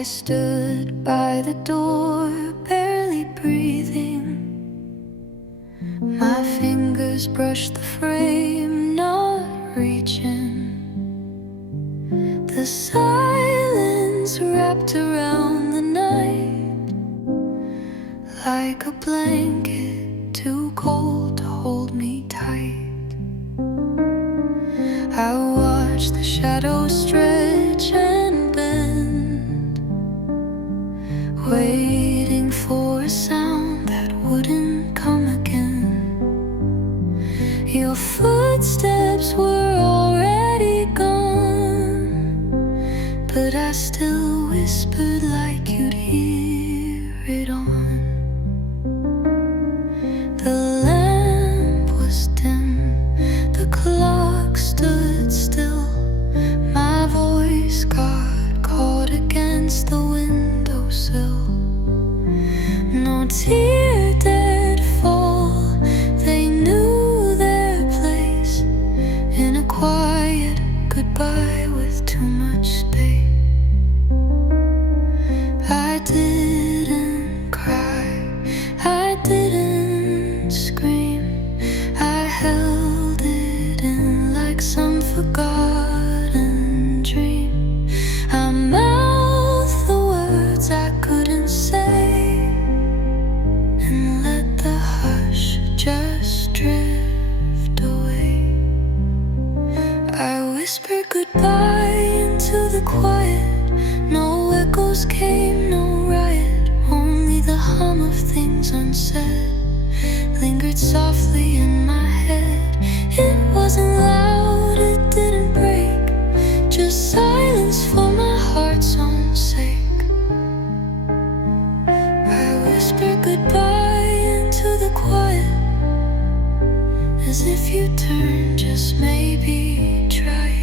I stood by the door, barely breathing. My fingers brushed the frame, not reaching. The silence wrapped around the night like a blanket too cold to hold me tight. I watched the shadows stretch and bend, waiting for a sound that wouldn't come again. Your footsteps were already gone, but I still whispered like you'd hear it on. The lamp was dim, the clock stood still. My voice got caught against the windowsill. No tear dared fall, they knew their place in a quiet goodbye with too much space. I didn't cry, I didn't scream, I held it in like some forgotten dream. I mouthed the words I couldn't say and let the hush just drift away. I whispered goodbye into the quiet. No echoes came, no riot, only the hum of things unsaid lingered softly in my head. It wasn't loud, it didn't break, just silence for my heart's own sake. I whispered goodbye into the quiet, as if you turn, just maybe try it.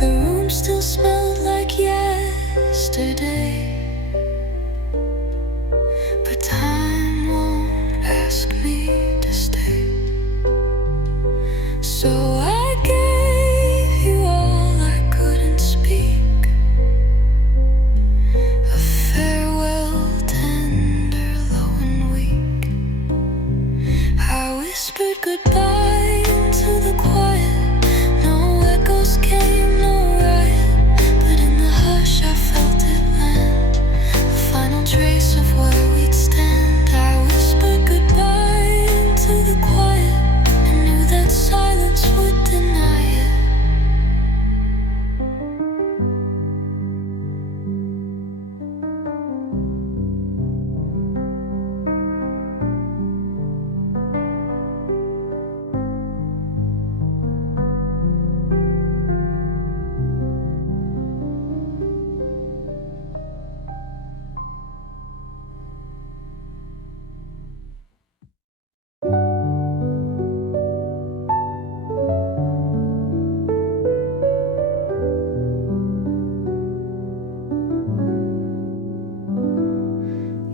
The room still smelled like yesterday, but time won't ask me to stay. So I gave you all I couldn't speak, a farewell tender, low and weak. I whispered goodbye into the quiet. No echoes came, no riot, but in the hush I felt it land, the final trace of where we'd stand. I whispered goodbye into the quiet and knew that silence would deny it.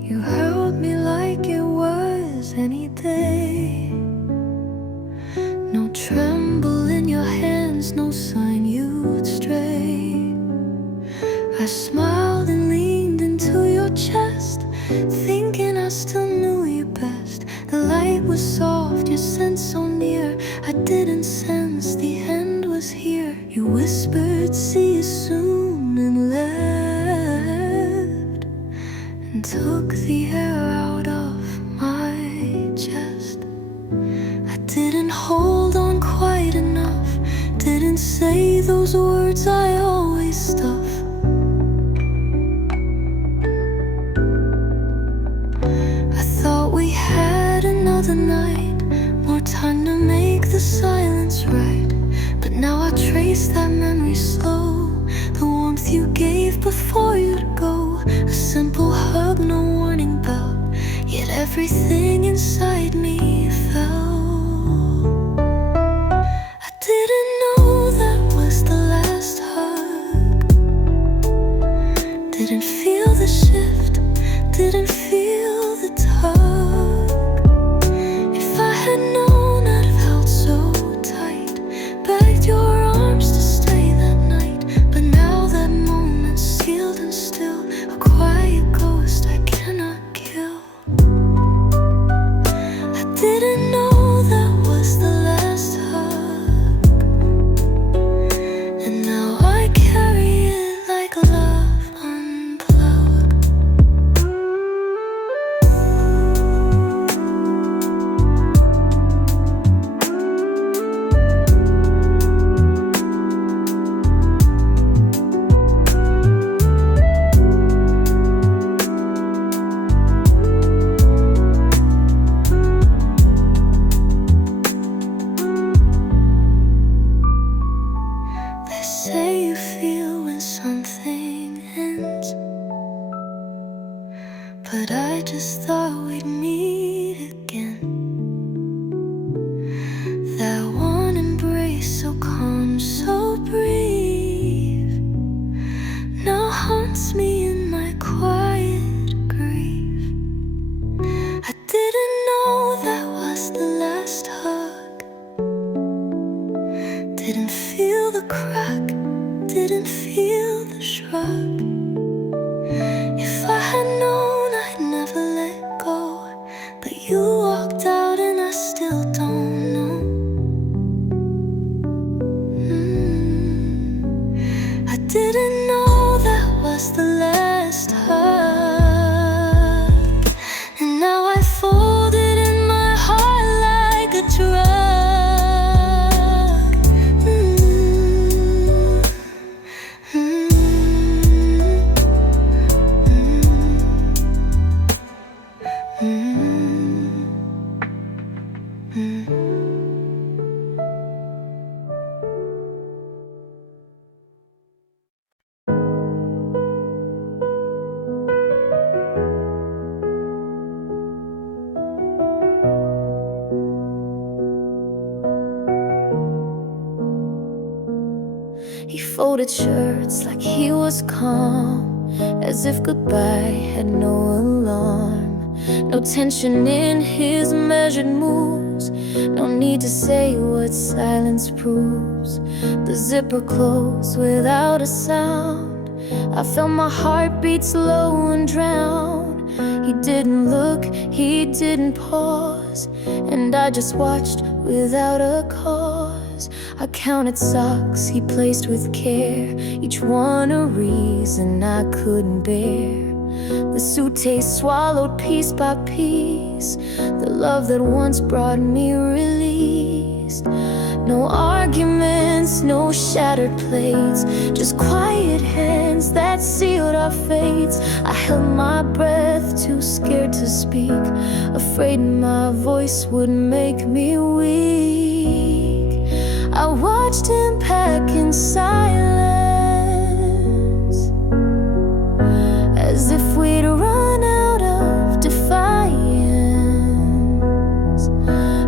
You held me like it was any day. No tremble in your hands, no sign you'd stray. I smiled and leaned into your chest, thinking I still knew you best. The light was soft, your scent so near, I didn't sense the end was here. You whispered, see you soon, and left, and took the air out of my chest. I didn't hold on quite enough, didn't say those words I always stuff. I thought we had another night, more time to make the silence right. But now I trace that memory slow, the warmth you gave before you'd go. A simple hug, no warning bell, yet everything inside me fell. I didn't know that was the last hug, didn't feel the shift crack, didn't feel the shrug. If I had known I'd never let go, but you walked out and I still don't know. I didn't know that was the last hug, and now I folded in my heart like a drug. He folded shirts like he was calm, as if goodbye had no alarm. No tension in his measured moves, no need to say what silence proves. The zipper closed without a sound. I felt my heart beat slow and drown. He didn't look, he didn't pause, and I just watched without a cause. I counted socks he placed with care, each one a reason I couldn't bear. The suitcase swallowed piece by piece, the love that once brought me release. No arguments, no shattered plates, just quiet hands that sealed our fates. I held my breath, too scared to speak, afraid my voice would make me weak. I watched him pack in silence, as if we'd run out of defiance.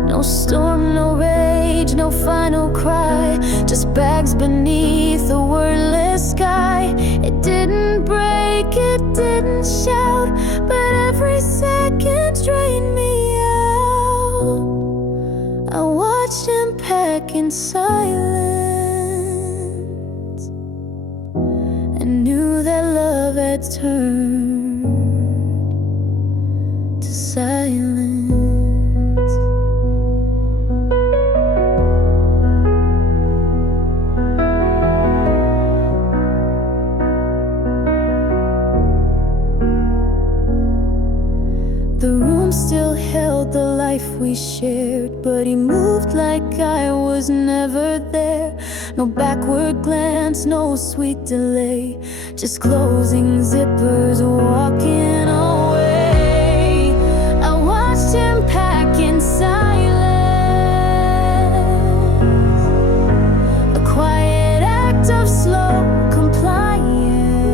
No storm, no rage, no final cry, just bags beneath a wordless sky. It didn't break, it didn't shout, but every second drained me out. I watched him pack in silence, and knew that love had turned to silence. The room still held the life we shared, but he moved like I was never there. No backward glance, no sweet delay, just closing zippers, walking away. I watched him pack in silence, a quiet act of slow compliance.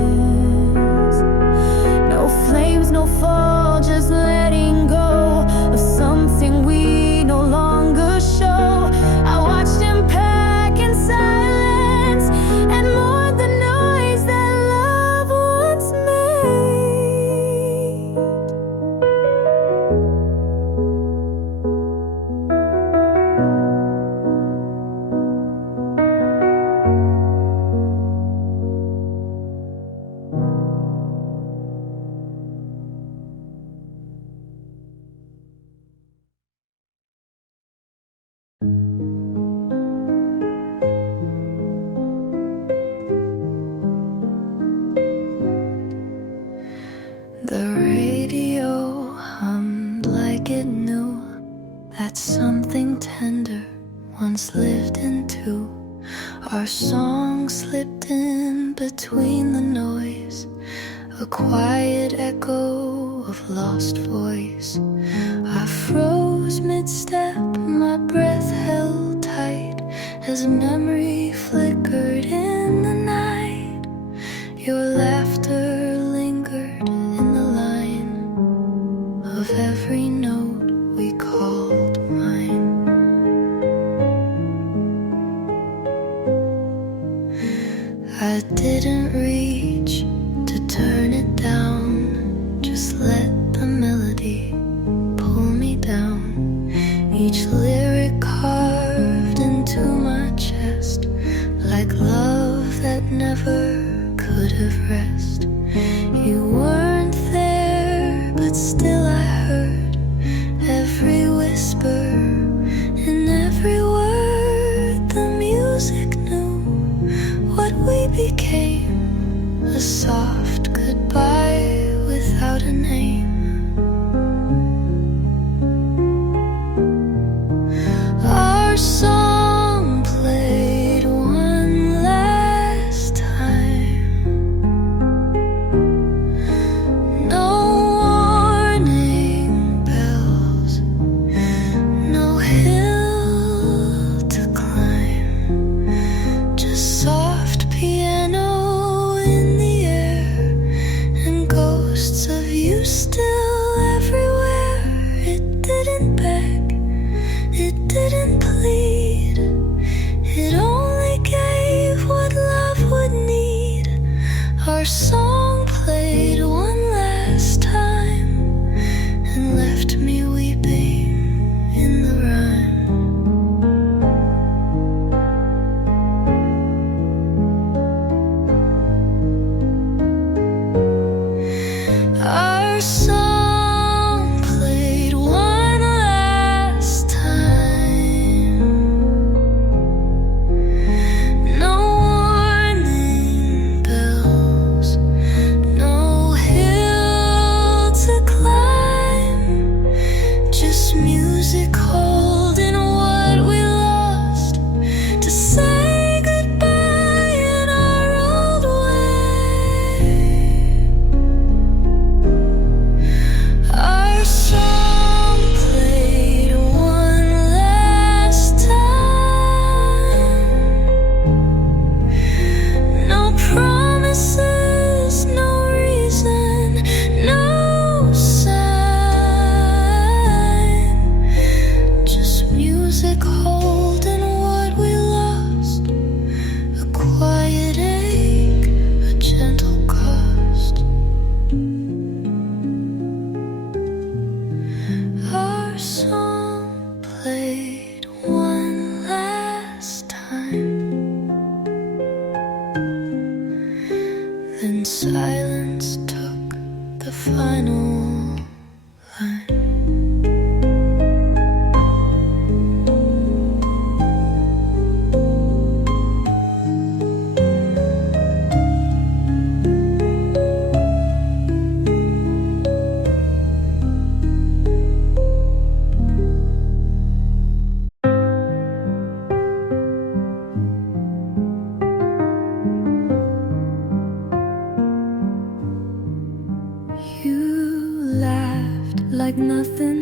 No flames, no fall, just letting go of something we no longer show. I watched him pack in silence, and more the noise that love once made. The radio hummed like it knew that something tender once lived into. Our song slipped in between the noise, a quiet echo of lost voice. I froze mid-step, my breath held tight as memory flickered in the night. Your laughter lingered in the line of every note we called mine. I didn't reach to turn it down, just let the melody pull me down. Each lyric carved into my chest like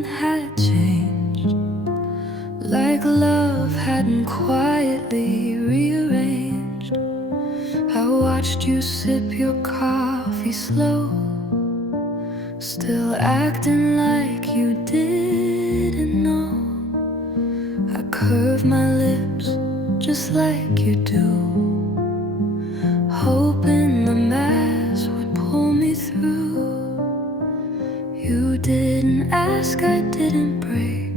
had changed, like love hadn't quietly rearranged. I watched you sip your coffee slow, still acting like you didn't know. I curved my lips just like you do, hoping the mask would pull me through. You didn't ask, I didn't break.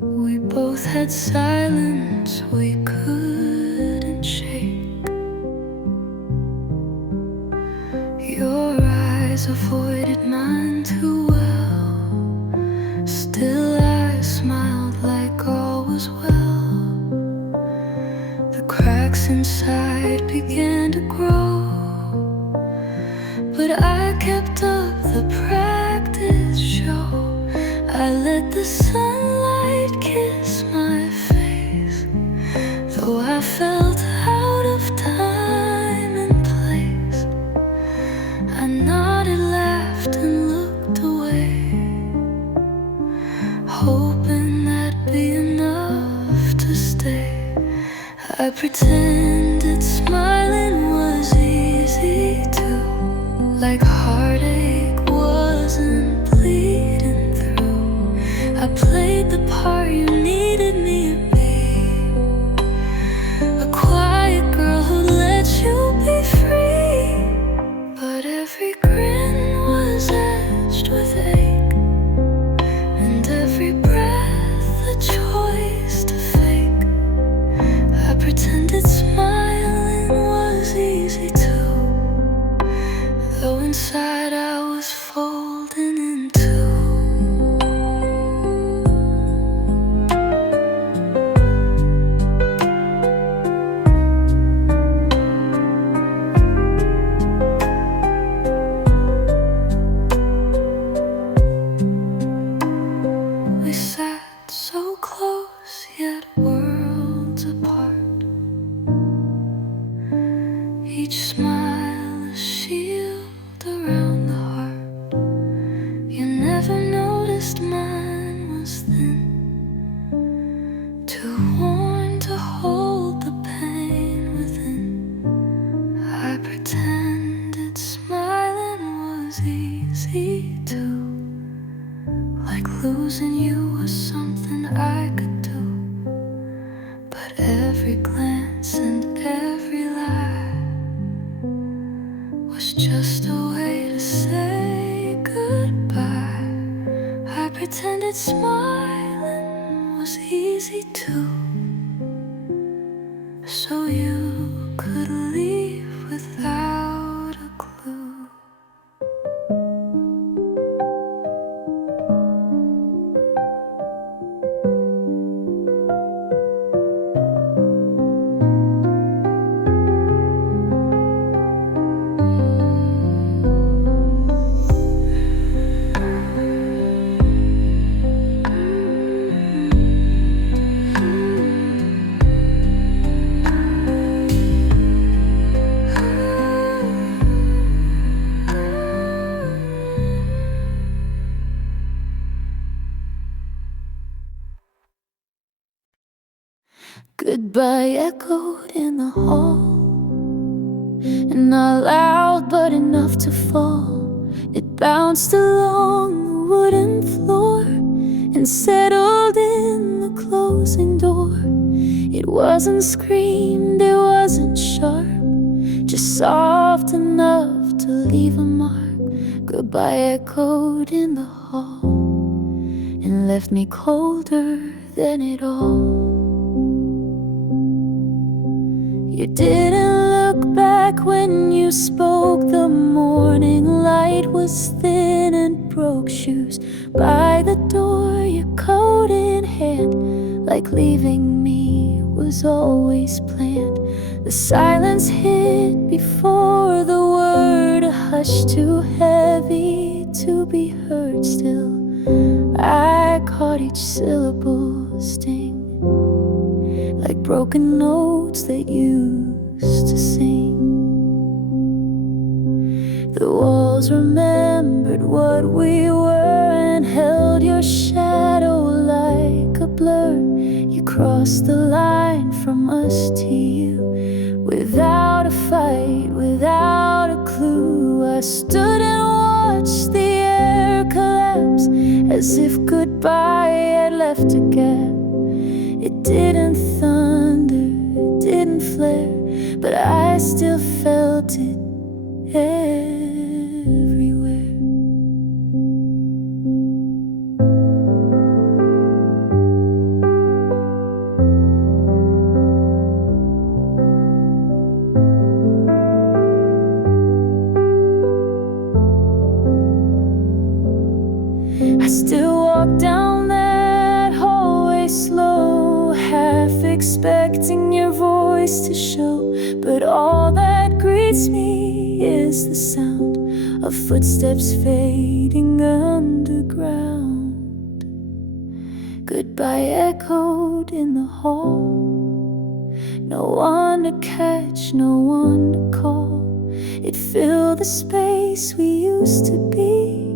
We both had silence we couldn't shake. Your eyes avoided mine too well, still I smiled like all was well. The cracks inside began to grow, but I kept up the practice show. I let the sunlight kiss my face, though I felt out of time and place. I nodded, laughed and looked away, hoping that'd be enough to stay. I pretended smiling was easy too, like heartache wasn't bleeding through. I played the part you needed me to be, a quiet girl who let you be free. But every grin was edged with ache, and every breath a choice to fake. I pretended smiling was easy too, though inside I was folding in two. We sat so close yet worlds apart, each smile a shield around the heart. You never noticed mine was thin, too worn to hold the pain within. I pretended smiling was easy too, like losing you was something I could do. But every glance and every lie was just a way to say goodbye. I pretended smiling was easy too, so you could leave without a clue. Goodbye echoed in the hall, and not loud but enough to fall. It bounced along the wooden floor and settled in the closing door. It wasn't screamed, it wasn't sharp, just soft enough to leave a mark. Goodbye echoed in the hall and left me colder than it all. You didn't look back when you spoke. The morning light was thin and broke. Shoes by the door, your coat in hand, like leaving me was always planned. The silence hit before the word, a hush too heavy to be heard still. I caught each syllable sting, like broken notes that used to sing. The walls remembered what we were and held your shadow crossed the line from us to you. Without a fight, without a clue, I stood and watched the air collapse, as if goodbye had left a gap. It didn't thunder, it didn't flare, but I still felt it everywhere. I still walk down that hallway slow, half expecting your voice to show, but all that greets me is the sound of footsteps fading underground. Goodbye echoed in the hall, no one to catch, no one to call. It filled the space we used to be,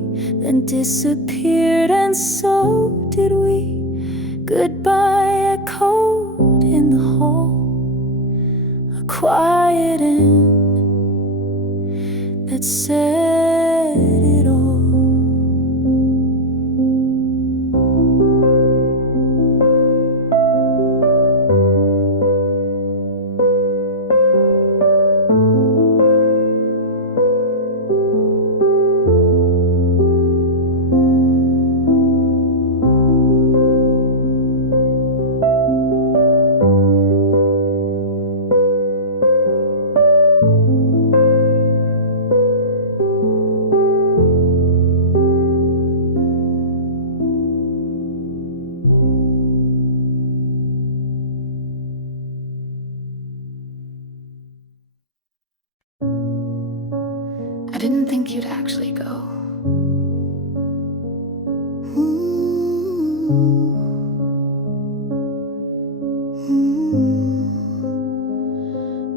then disappeared, and so did we. Goodbye echoed in the hall, a quiet end that said it all. I didn't think you'd actually go.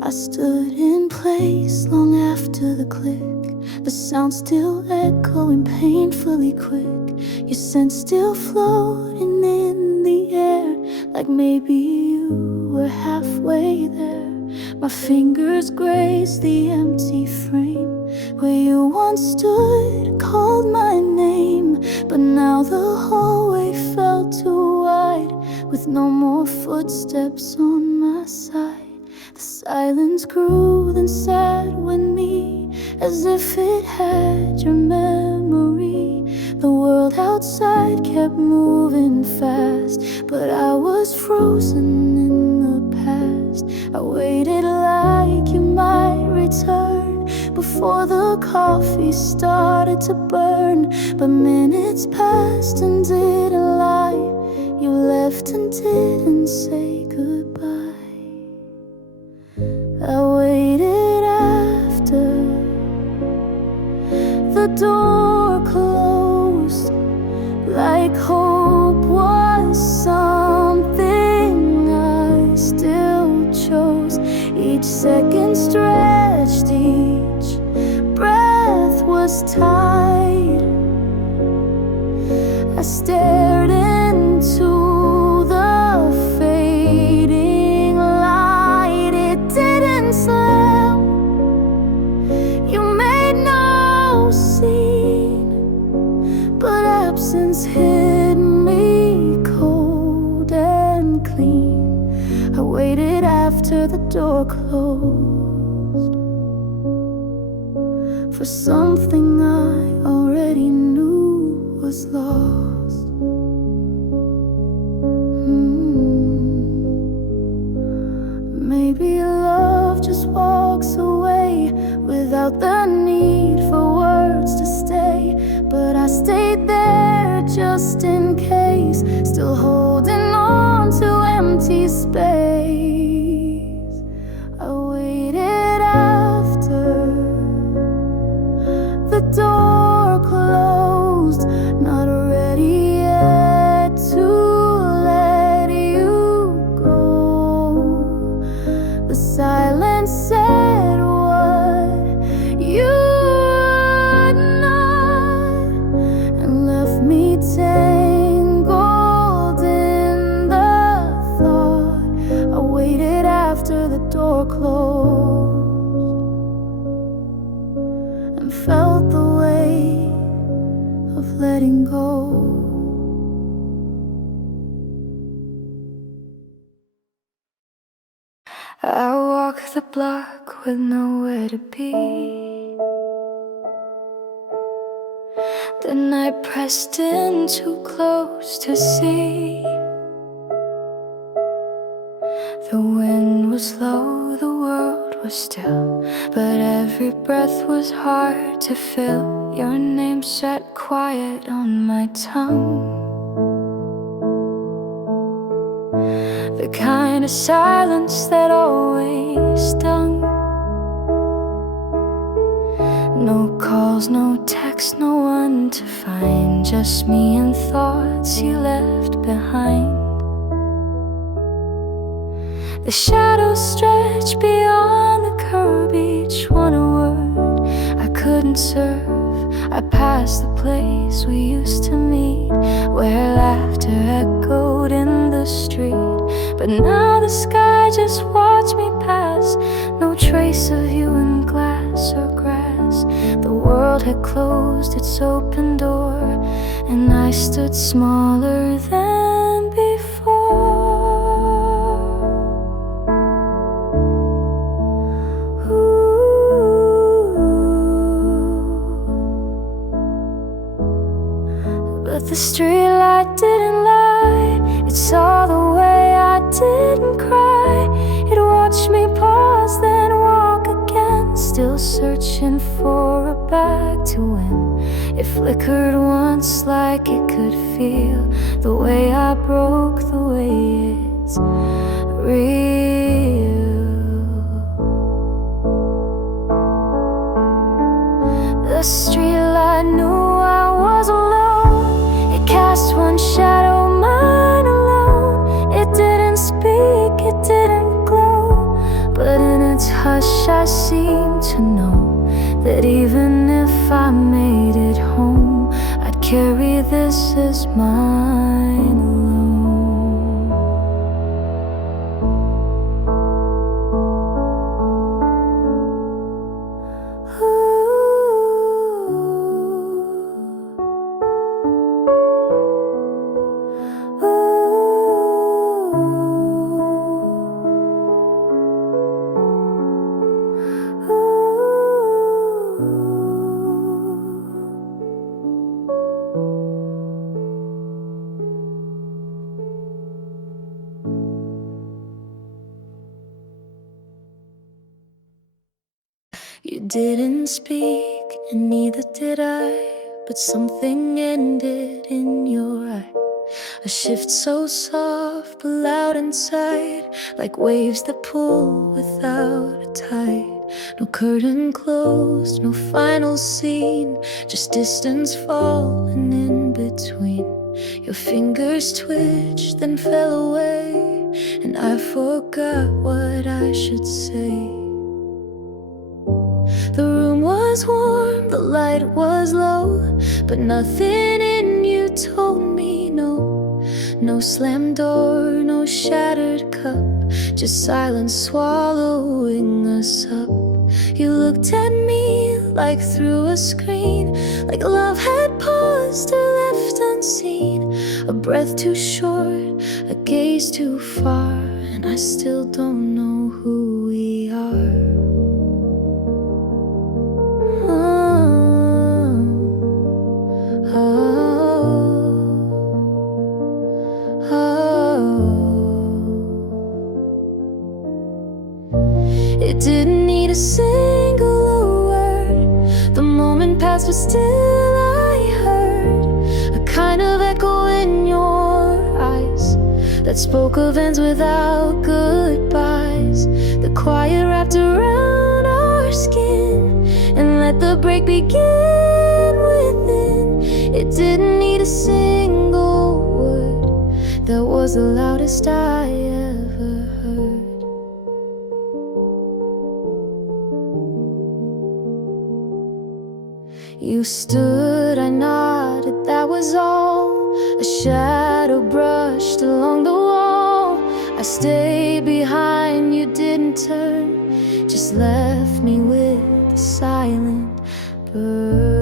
I stood in place long after the click, the sound still echoing painfully quick, your scent still floating in the air, like maybe you were halfway there. My fingers grazed the empty frame where you once stood, called my name, but now the hallway felt too wide, with no more footsteps on my side. The silence grew, then sat with me, as if it had your memory. The world outside kept moving fast, but I was frozen in the past. I waited like you might return before the coffee started to burn, but minutes passed and didn't lie. You left and didn't say goodbye. I waited after the door closed, like hope was something I still chose. Each second stretched, each breath was tight. I stared into the fading light. It didn't slam, you made no scene, but absence hit me cold and clean. I waited after the door closed for something I already knew was lost. Maybe love just walks away without the need for words to stay, but I stayed there just in case, still holding on to empty space. I waited after the door closed, not ready yet to let you go. The silence said what you would not, and left me tangled in the thought the block with nowhere to be. Then I pressed in too close to see. The wind was low, the world was still, but every breath was hard to fill. Your name sat quiet on my tongue, the kind of silence that always stung. No calls, no texts, no one to find, just me and thoughts you left behind. The shadows stretch beyond the curb, each one a word I couldn't serve. I passed the place we used to meet, where laughter echoed in the street. But now the sky just watched me pass, no trace of you in glass or grass. The world had closed its open door, and I stood smaller than before. But the streetlight didn't lie, it saw the way I didn't cry. It watched me pause, then walk again, still searching for a back to win. It flickered once like it could feel the way I broke, the way it's real. The streetlight knew I was alone. It cast one shadow, mine alone. It didn't speak, it didn't glow, but in its hush I seemed to know that even if I made it home, I'd carry this as mine alone. You didn't speak, and neither did I, but something ended in your eye. A shift so soft but loud inside, like waves that pull without a tide. No curtain closed, no final scene, just distance falling in between. Your fingers twitched, then fell away, and I forgot what I should say. The room was warm, the light was low, but nothing in you told me no. No slammed door, no shattered cup, just silence swallowing us up. You looked at me like through a screen, like love had paused or left unseen. A breath too short, a gaze too far, and I still don't know who we are. It didn't need a single word. The moment passed, but still I heard a kind of echo in your eyes that spoke of ends without goodbyes. The quiet wrapped around our skin and let the break begin within. It didn't need a single word. That was the loudest I ever heard. You stood, I nodded, that was all. A shadow brushed along the wall. I stayed behind, you didn't turn, just left me with the silent burn.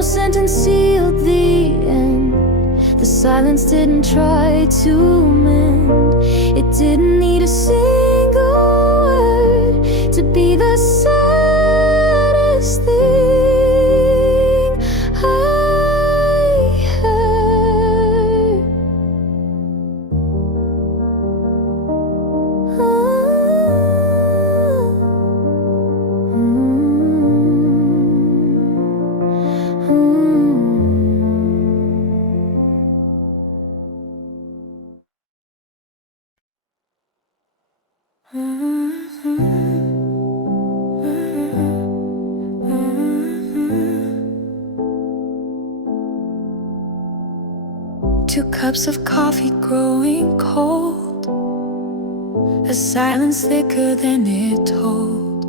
final sentence sealed the end. The silence didn't try to mend. It didn't need a single word to be the saddest thing I heard. Two cups of coffee growing cold, a silence thicker than it told.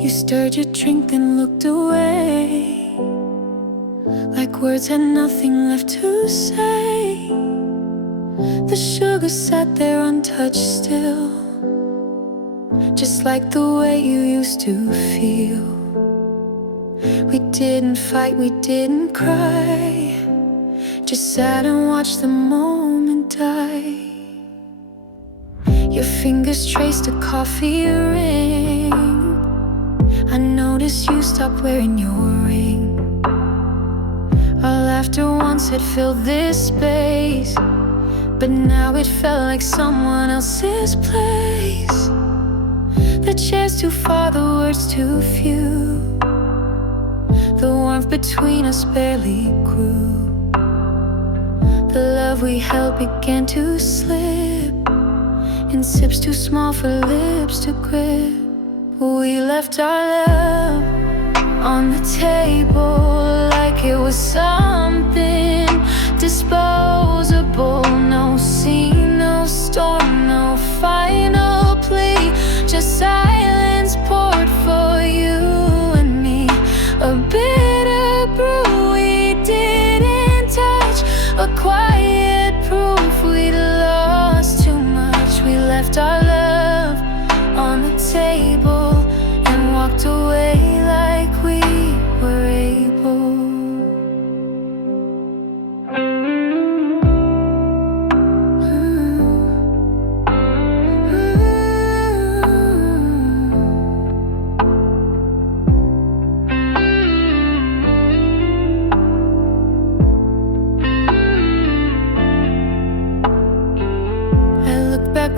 You stirred your drink then looked away, like words had nothing left to say. The sugar sat there untouched still, just like the way you used to feel. We didn't fight, we didn't cry, just sat and watched the moment die. Your fingers traced a coffee ring. I noticed you stopped wearing your ring. Our laughter once had filled this space, but now it felt like someone else's place. The chair's too far, the words too few. The warmth between us barely grew. The love we held began to slip in sips too small for lips to grip. We left our love on the table like it was something disposable. No scene, no storm, no final plea, just silence poured for you and me. A bitter brew we didn't touch, a quiet proof we'd lost too much. We left our love on the table and walked away like we were able.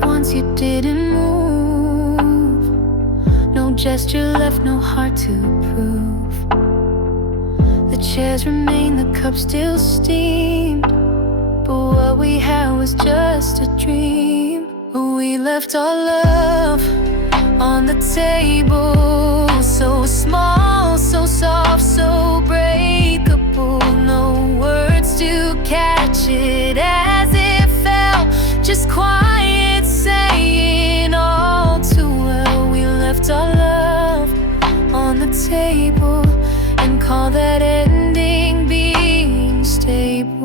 Once you didn't move, no gesture left, no heart to prove. The chairs remained, the cup still steamed, but what we had was just a dream. We left our love on the table, so small, so soft, so breakable. No words to catch it as it fell, just quiet saying all too well. We left our love on the table and call that ending being stable.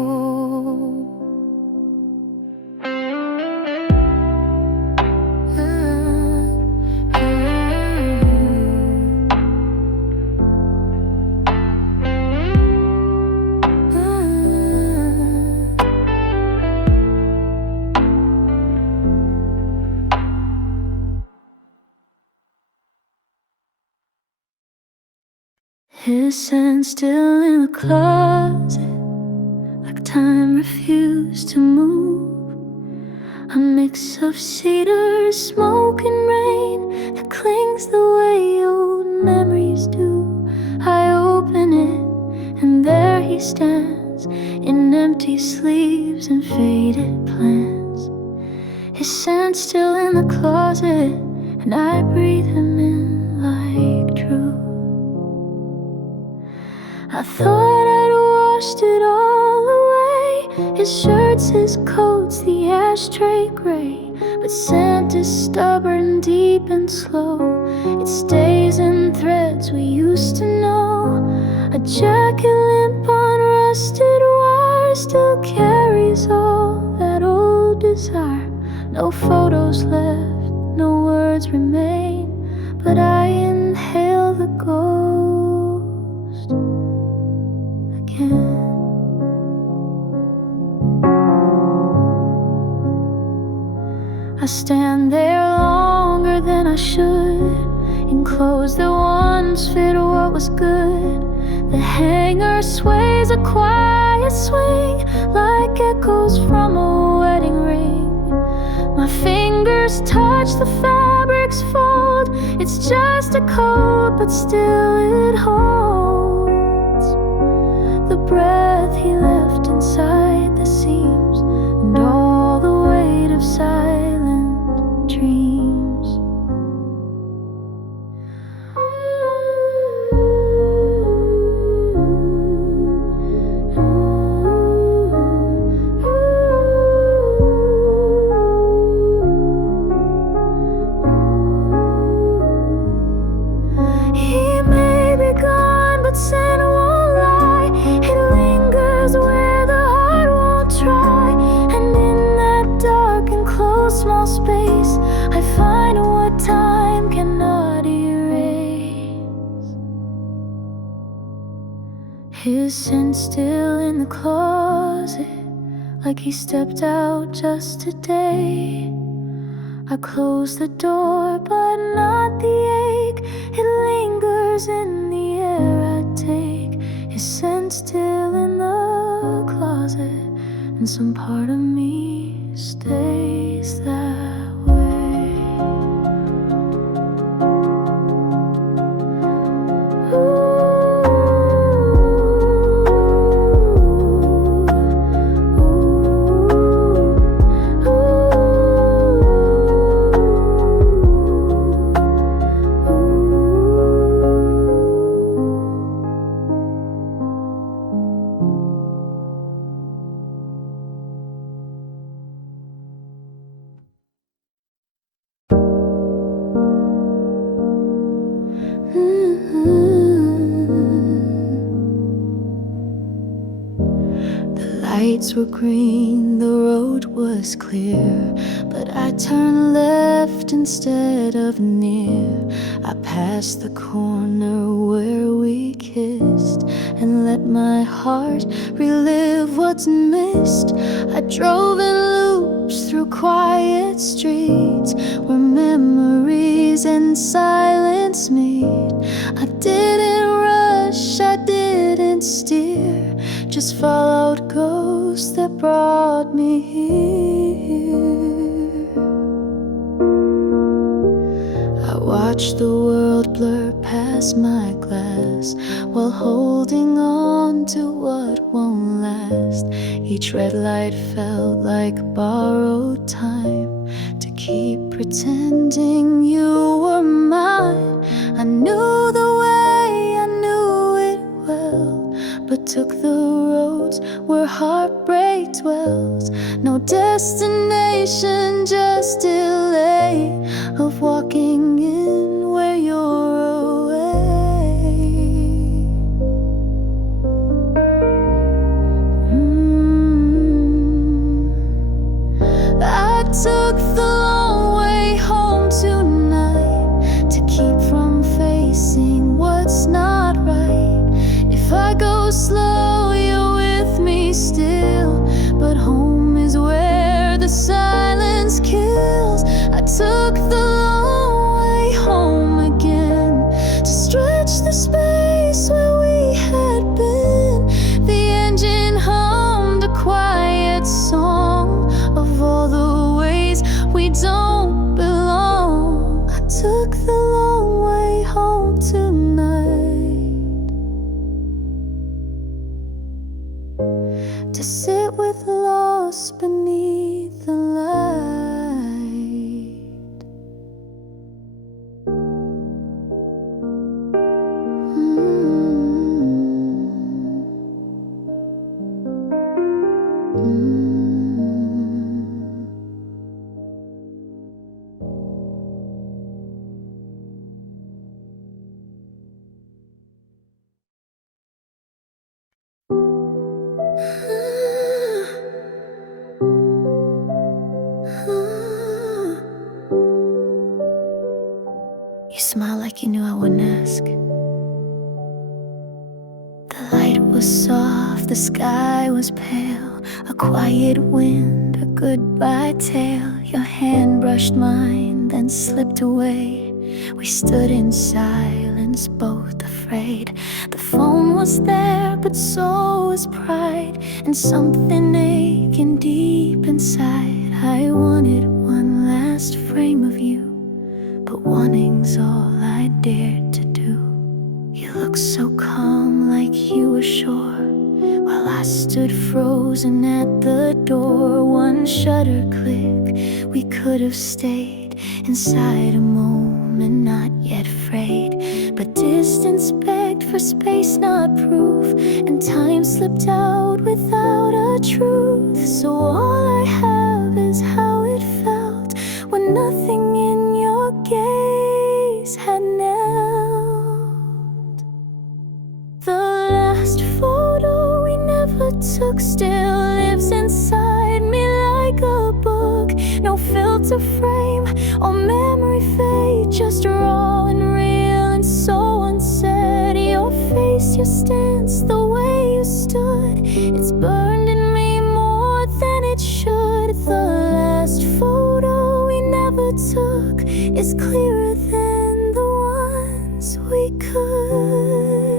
His scent still in the closet, like time refused to move. A mix of cedar, smoke and rain that clings the way old memories do. I open it and there he stands, in empty sleeves and faded plans. His scent still in the closet, and I breathe him in like truth. I thought I'd washed it all away, his shirts, his coats, the ashtray gray. But scent is stubborn, deep and slow. It stays in threads we used to know. A jacket limp on rusted wire still carries all that old desire. No photos left, no words remain, but I inhale the ghost bones fit what was good. The hanger sways a quiet swing, like echoes from a wedding ring. My fingers touch the fabric's fold. It's just a coat, but still it holds the breath he left inside the seams, and all the weight of silent dreams. Small space, I find what time cannot erase. His scent still in the closet, like he stepped out just today. I close the door, but not the ache. It lingers in the air I take. His scent still in the closet, and some part of me stays that way. Lights were green, the road was clear, but I turned left instead of near. I passed the corner where we kissed and let my heart relive what's missed. I drove in loops through quiet streets where memories and silence meet. I didn't rush, I didn't steer, just followed ghosts that brought me here. I watched the world blur past my glass while holding on to what won't last. Each red light felt like borrowed time to keep pretending you were mine. I knew the way, I knew it well, but took the roads where heartbreak dwells. No destination, just delay of walking in where you're away. I took the long way home tonight to keep from facing what's not right. If I go slow, you're with me still, but home is where the silence kills. I took the long way home again to stretch the space where we had been. The engine hummed a quiet song of all the ways we don't belong. I took the long way home tonight to sit with lost beneath the light. You smiled like you knew I wouldn't ask. The light was soft, the sky was pale, a quiet wind, a goodbye tale. Your hand brushed mine, then slipped away. We stood in silence, both afraid. The phone was there, but so was pride, and something aching deep inside. I wanted one last frame of you, but wanting's all I dared to do. You looked so calm, like you were sure, while I stood frozen at the door. One shutter click, we could have stayed inside a moment, not yet frayed, but distance begged for space, not proof, and time slipped out without a truth. So all I have is how it felt when nothing in your gaze had knelt. The last photo we never took still lives inside me like a book. No filter frame or memory fade, just raw and real and so unsaid. Your face, your stance, the way you stood, it's burned in me more than it should. The last photo we never took is clearer than the ones we could.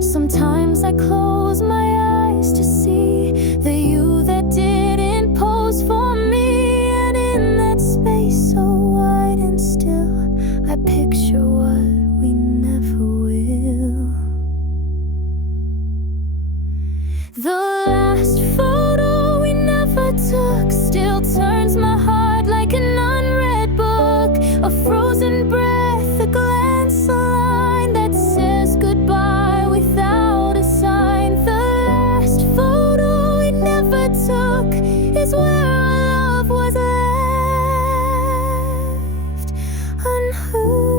Sometimes I close my eyes to see the you that didn't pose for me, and in that space so wide and still, I picture what we never will. The last photo we never took still turns my heart like an unread book, a frozen breath, a glance, a line that says goodbye without a sign. The last photo we never took is where our love was left unheard.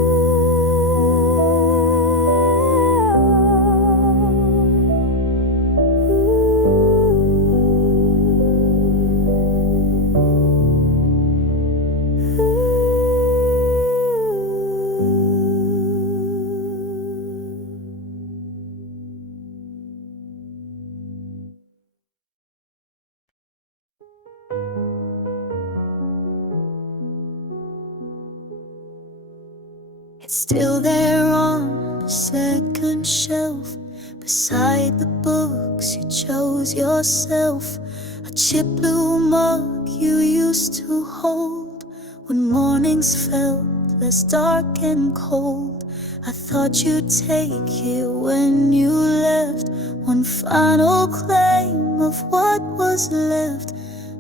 It's still there on the second shelf, beside the books you chose yourself. A chip blue mug you used to hold when mornings felt less dark and cold. I thought you'd take it when you left, one final claim of what was left,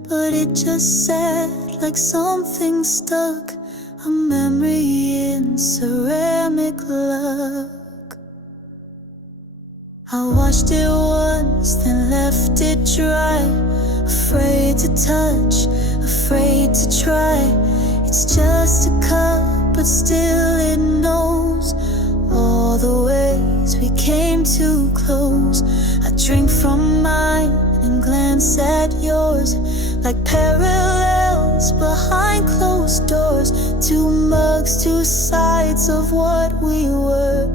but it just sat like something stuck, a memory in ceramic luck. I washed it once, then left it dry, afraid to touch, afraid to try. It's just a cup, but still it knows all the ways we came too close. I drink from mine and glance at yours, like parallels behind closed doors. Two mugs, two sides of what we were.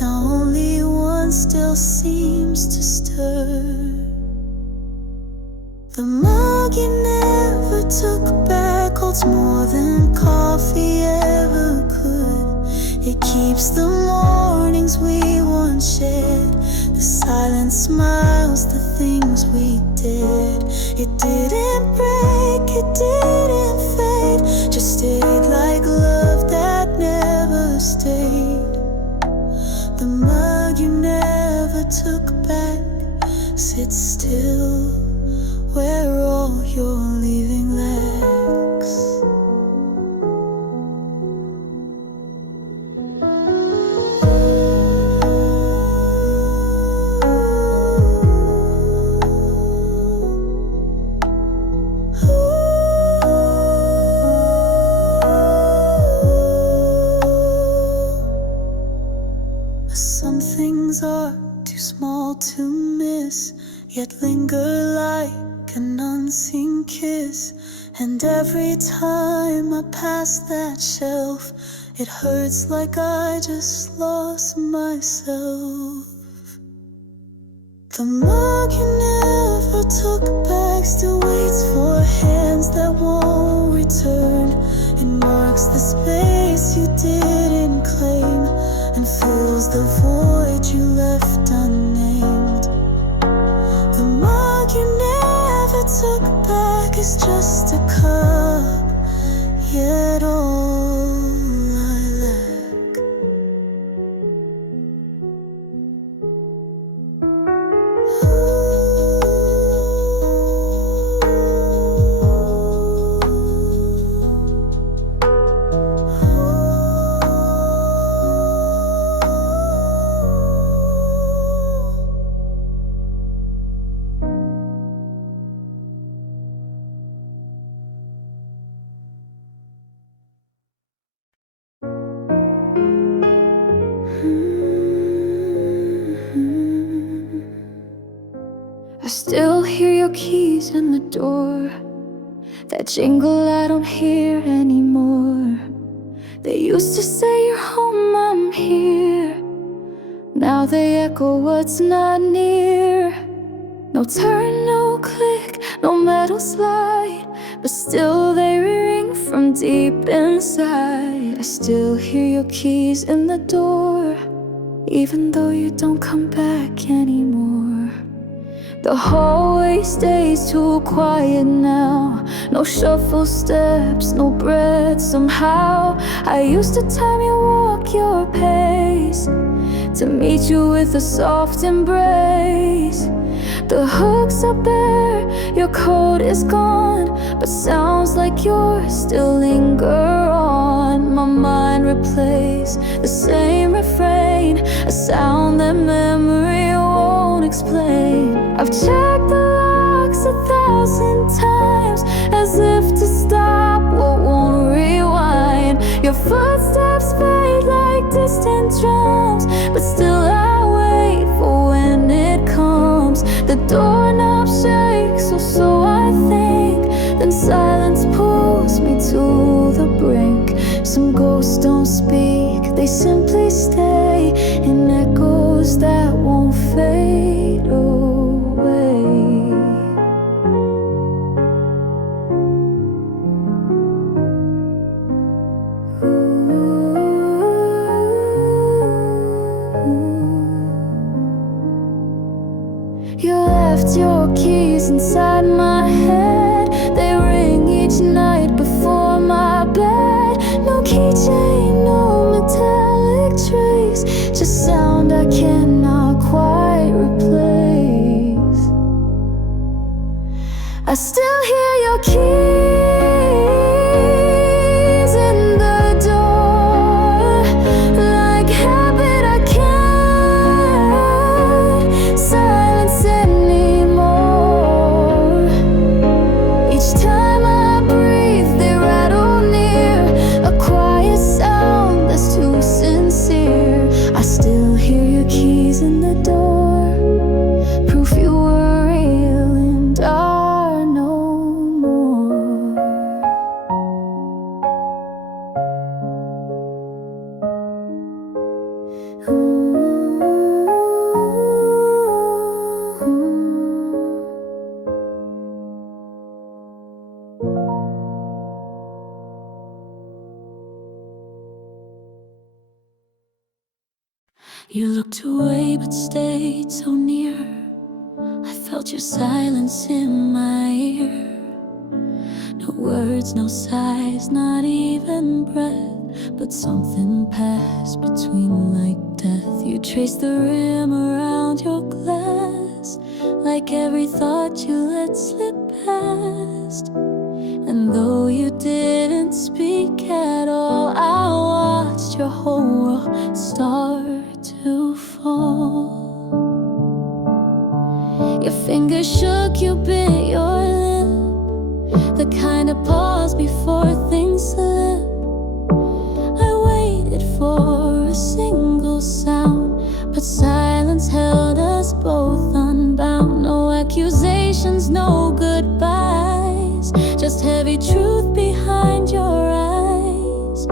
Now only one still seems to stir. The mug you never took back holds more than coffee ever could. It keeps the mornings we once shared, the silent smiles, the things we did. It didn't break, it didn't fade, just stayed like love that never stayed. The mug you never took back sits still where all your leaving lacks. Some things are too small to miss, yet linger like an unseen kiss. And every time I pass that shelf, It hurts like I just lost myself. The mug you never took back still waits for hands that won't return. It marks the space you didn't claim and fills the void you left unnamed. The mug you never took back is just a cup, yet all I lack. I still hear your keys in the door. That jingle I don't hear anymore. They used to say you're home, I'm here. Now they echo what's not near. No turn, no click, no metal slide, but still they ring from deep inside. I still hear your keys in the door, even though you don't come back anymore. The hallway stays too quiet now. No shuffle steps, no breath somehow. I used to time your walk, your pace, to meet you with a soft embrace. The hooks are bare, your coat is gone, but sounds like yours still linger on. My mind replays the same refrain, a sound that memory won't explain. I've checked the locks 1,000 times, as if to stop what won't rewind. Your footsteps fade like distant drums, but still I wait for when it comes. The doorknob shakes, or so I think, then silence pulls me to the brink. Some ghosts don't speak, they simply stay in echoes that won't fade away. You left your keys inside my head. They ring each night before my bed. No keychain, no metallic trace, just sound I cannot quite replace. I still hear your keys in the door, like habit I can't silence anymore. Each time I breathe, they rattle near, a quiet sound that's too sincere. I still hear your keys in the door, proof you were real and are no more. You looked away but stayed so near. I felt your silence in my ear. No words, no sighs, not even breath, but something passed between like death. You traced the rim around your glass, like every thought you let slip past. And though you didn't speak at all, I watched your whole world start to fall. Your fingers shook, you bit your lip, the kind of pause before things slip. I waited for a single sound, but silence held us both unbound. No accusations, no goodbyes, just heavy truth behind your eyes.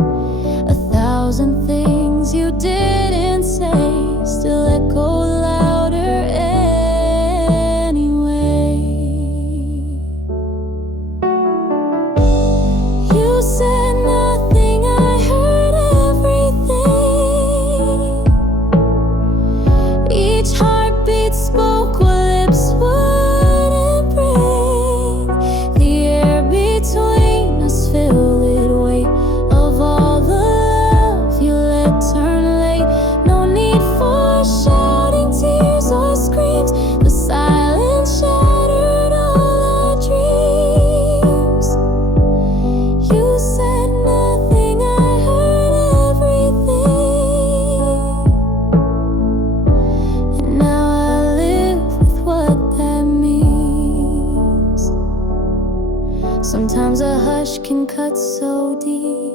rush can cut so deep.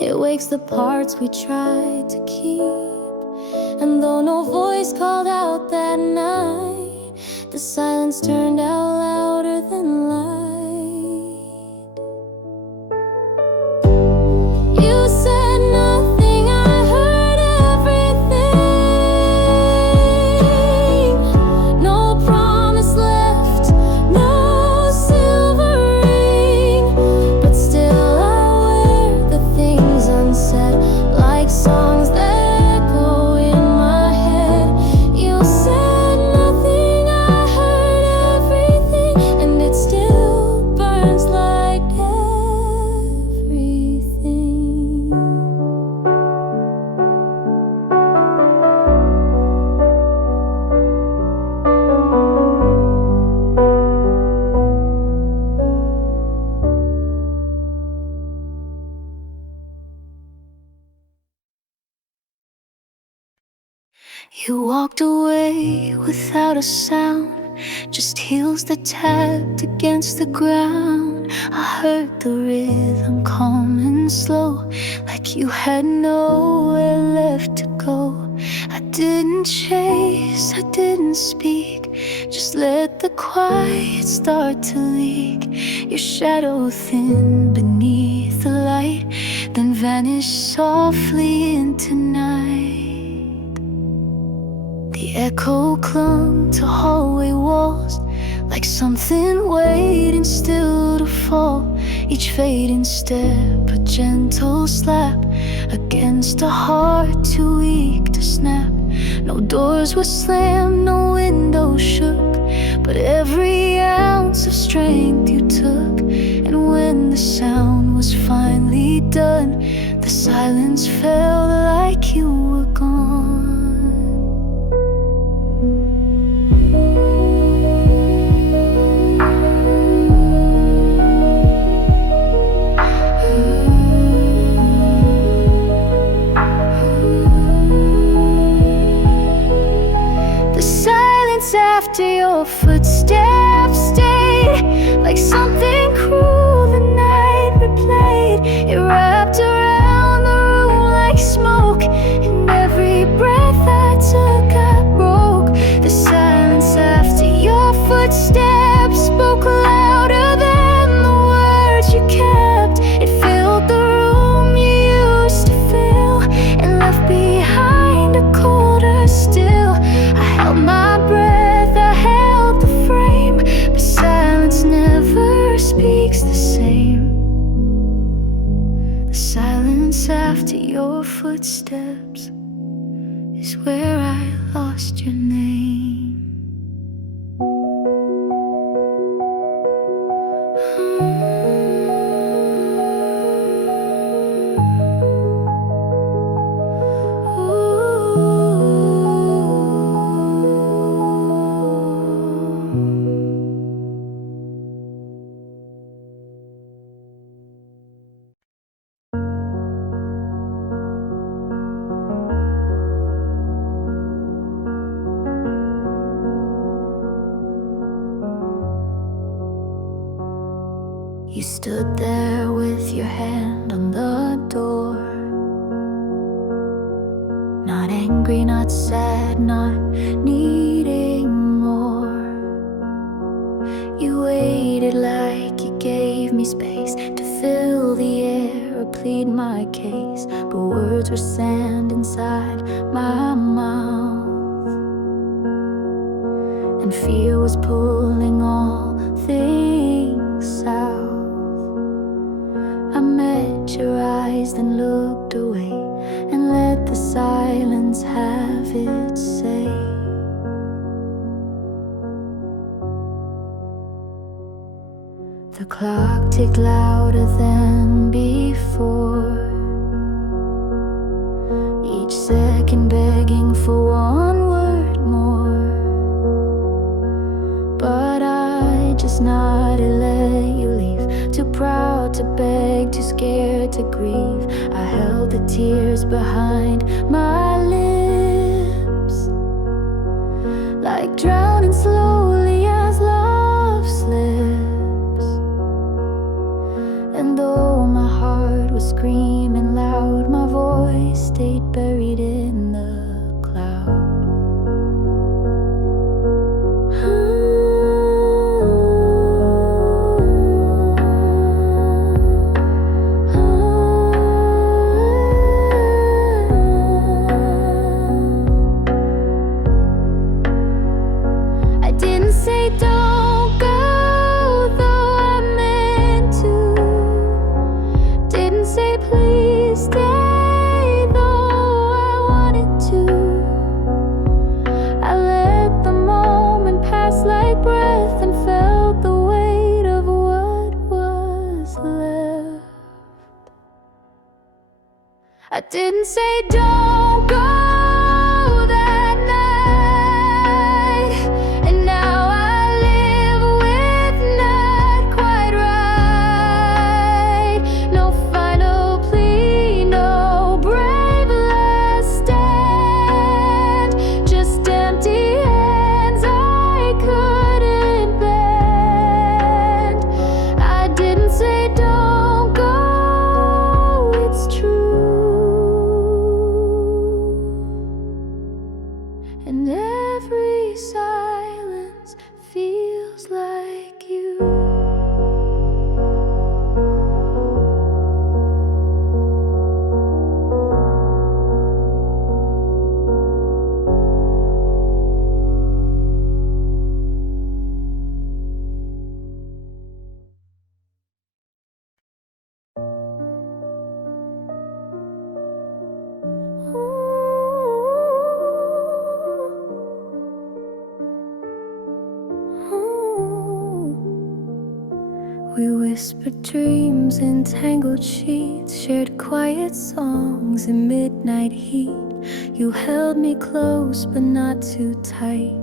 It wakes the parts we tried to keep. And though no voice called out that night, the silence turned out louder than light. You said nothing, I heard everything. No promise left, no silver ring, but still I wear the things unsaid, like songs that echo in my head. You said nothing, I heard everything, and it still burns like everything. You walked away without a sound, just heels that tapped against the ground. I heard the rhythm calm and slow, like you had nowhere left to go. I didn't chase, I didn't speak, just let the quiet start to leak. Your shadow thin beneath the light, then vanished softly into night. The echo clung to hallway walls, like something waiting still to fall. Each fading step a gentle slap against a heart too weak to snap. No doors were slammed, no windows shook, but every ounce of strength you took. And when the sound was finally done, the silence felt like you were gone. After your footsteps stayed, like something cruel the night replayed. It wrapped around the room like smoke, and every breath I took I broke. The silence after your footsteps spoke louder than the words you kept. It filled the room you used to fill, and left behind a colder still. I held my breath, never speaks the same. The silence after your footsteps is where I lost your name. You stood there with your hand on the door, not angry, not sad, not needing more. You waited like you gave me space to fill the air or plead my case, but words were sand inside my mouth, and fear was pulling all things south. I met your eyes, then looked away, and let the silence have its say. The clock ticked louder than before, each second begging for one word more. But I just nodded, let you leave, too proud to beg, too scared to grieve. I held the tears behind my lips, like drowning slowly as love slips. And say don't go, though I meant to. Didn't say please stay, though I wanted to. I let the moment pass like breath and felt the weight of what was left. I didn't say don't go that night, and now I live with not quite right. No final plea, no brave last stand, just empty hands I couldn't bend. I didn't say don't go, it's true. And every silence feels like you. We whispered dreams in tangled sheets, shared quiet songs in midnight heat. You held me close but not too tight,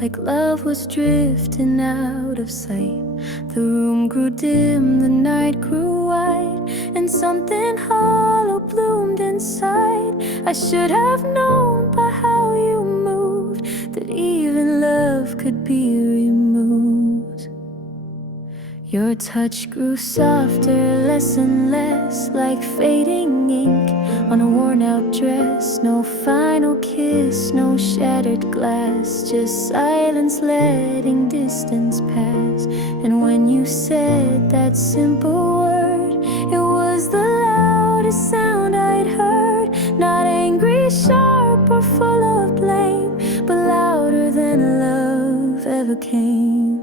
like love was drifting out of sight. The room grew dim, the night grew wide, and something hollow bloomed inside. I should have known by how you moved that even love could be removed. Your touch grew softer, less and less, like fading ink on a worn-out dress. No final kiss, no shattered glass, just silence letting distance pass. And when you said that simple word, it was the loudest sound I'd heard. Not angry, sharp, or full of blame, but louder than love ever came.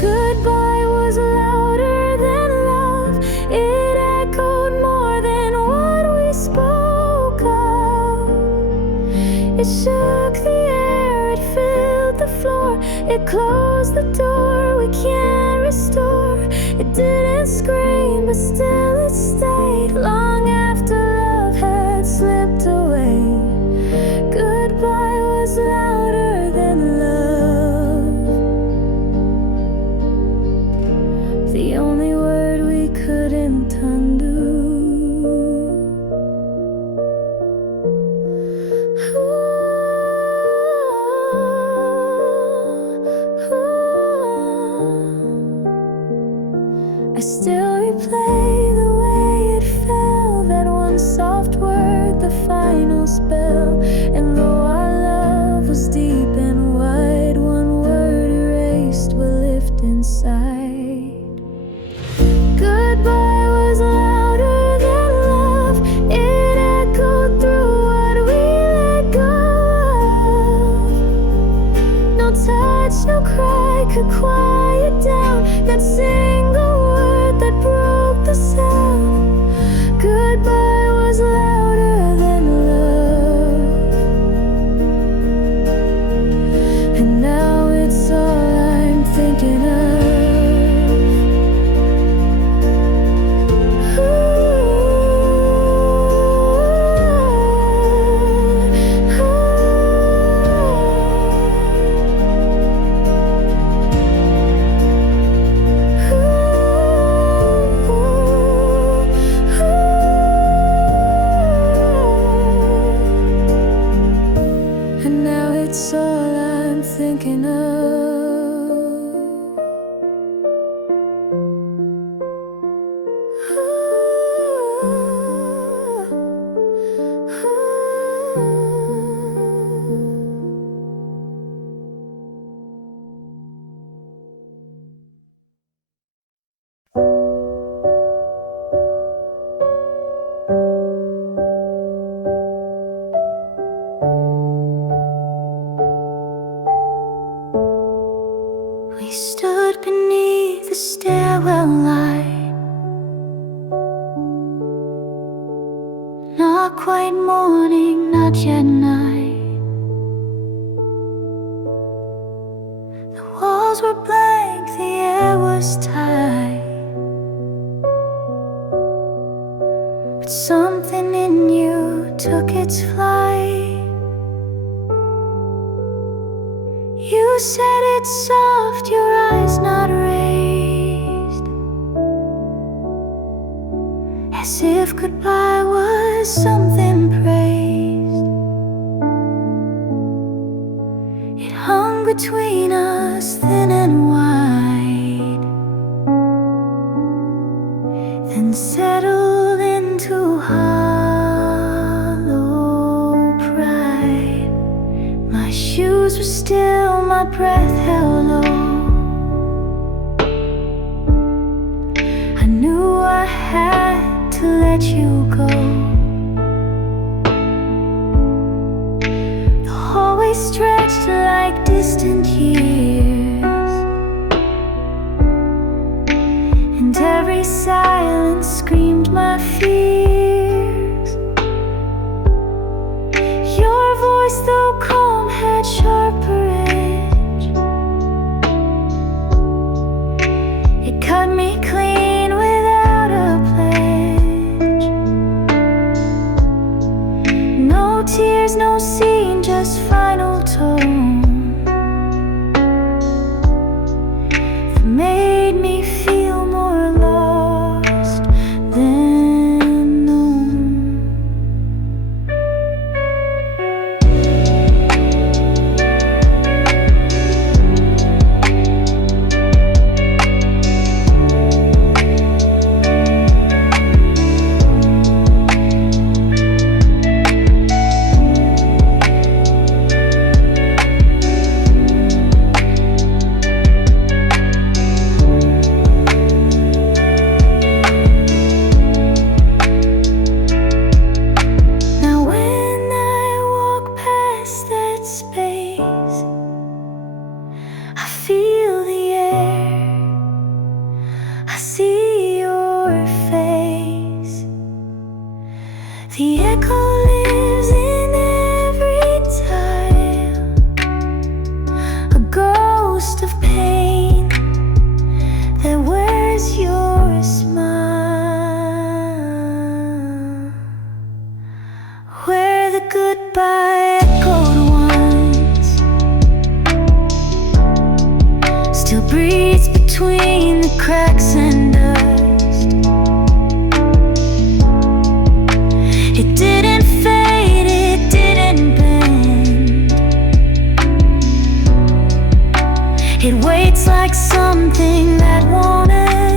Goodbye was louder than love. It echoed more than what we spoke of. It shook the air, it filled the floor. It closed the door we can't restore. It didn't scream, but still it stayed long after love had slipped away. Goodbye was louder than love. The only word we couldn't undo. I still replay the way it fell, that one soft word, the final spell. And though our love was deep and wide, one word erased what lived inside. Goodbye was louder than love. It echoed through what we let go of. No touch, no cry could quiet down that single word that broke the sound. Goodbye was louder than love. And now it's all I'm thinking of. And now it's all I'm thinking of. We stood beneath the stairwell light, not quite morning, not yet night. The walls were blank, the air was tight, but something in you took its flight. You said it's soft, your eyes not raised, as if goodbye was something praised. It hung between us, thin and wide, then settled into hollow pride. My shoes were still, my breath held low. I knew I had to let you go. The hallway stretched like distant years, and every silence screamed my fears. Your voice, though calm, had sharper edge. It cut me clean without a pledge. No tears, no scene, just final tone that made me feel more lost than known. Now when I walk past that space, I feel the air, I see your face. The echo lives in every tile, a ghost of pain that wears your smile. Where the goodbye echoed once, still breathes between the cracks and dust. It didn't fade, it didn't bend. It waits like something that won't end.